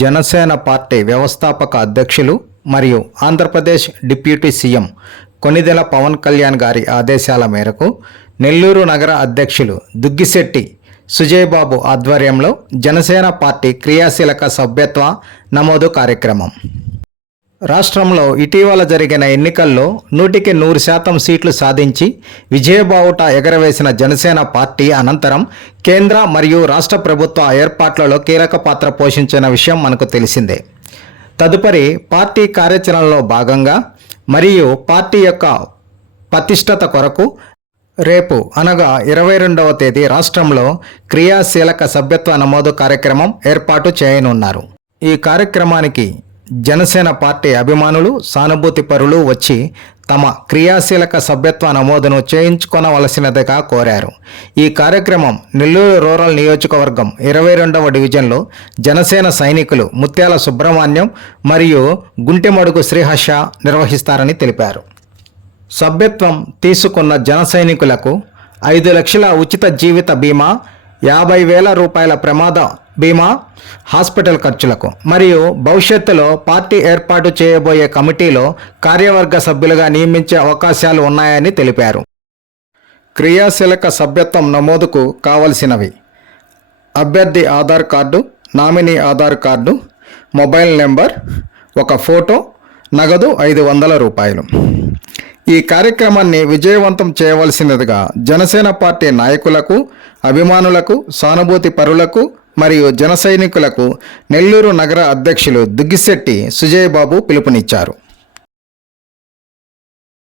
Janasena party వ్యవస్థాపక అధ్యక్షులు మరియు ఆంధ్రప్రదేశ్ డిప్యూటీ సీఎం కొణిదెల పవన్ కళ్యాణ్ గారి ఆదేశాల మేరకు నెల్లూరు నగర అధ్యక్షులు దుగ్గిశెట్టి సుజయ్ బాబు ఆధ్వర్యంలో జనసేన పార్టీ క్రియాశీలక సభ్యత్వ నమోదు కార్యక్రమం. రాష్ట్రంలో ఇటీవల జరిగిన ఎన్నికల్లో 100% సీట్లు సాధించి విజయబావుట ఎగరవేసిన జనసేన పార్టీ అనంతరం కేంద్ర మరియు రాష్ట్ర ప్రభుత్వ ఏర్పాట్లలో కీలక పాత్ర పోషించిన విషయం మనకు తెలిసిందే. తదుపరి పార్టీ కార్యాచరణలో భాగంగా మరియు పార్టీ యొక్క పటిష్టత కొరకు రేపు అనగా 22వ తేదీ రాష్ట్రంలో క్రియాశీలక సభ్యత్వ నమోదు కార్యక్రమం ఏర్పాటు చేయనున్నారు. ఈ కార్యక్రమానికి జనసేన పార్టీ అభిమానులు, సానుభూతి పరులు వచ్చి తమ క్రియాశీలక సభ్యత్వ నమోదును చేయించుకొనవలసినదిగా కోరారు. ఈ కార్యక్రమం నెల్లూరు రూరల్ నియోజకవర్గం 22వ డివిజన్లో జనసేన సైనికులు ముత్యాల సుబ్రహ్మణ్యం మరియు గుంటెమడుగు శ్రీహర్ష నిర్వహిస్తారని తెలిపారు. సభ్యత్వం తీసుకున్న జన సైనికులకు 5 లక్షల ఉచిత జీవిత బీమా, 50,000 రూపాయల ప్రమాద బీమా, హాస్పిటల్ ఖర్చులకు మరియు భవిష్యత్తులో పార్టీ ఏర్పాటు చేయబోయే కమిటీలో కార్యవర్గ సభ్యులుగా నియమించే అవకాశాలు ఉన్నాయని తెలిపారు. క్రియాశీలక సభ్యత్వం నమోదుకు కావలసినవి: అభ్యర్థి Aadhaar card, nominee Aadhaar card, mobile number, ఒక ఫోటో, నగదు 500 రూపాయలు. ఈ కార్యక్రమాన్ని విజయవంతం చేయవలసినదిగా జనసేన పార్టీ నాయకులకు, అభిమానులకు, సానుభూతి పరులకు మరియు జన సైనికులకు నెల్లూరు నగర అధ్యక్షులు దుగ్గిశెట్టి సుజయ్ బాబు పిలుపునిచ్చారు.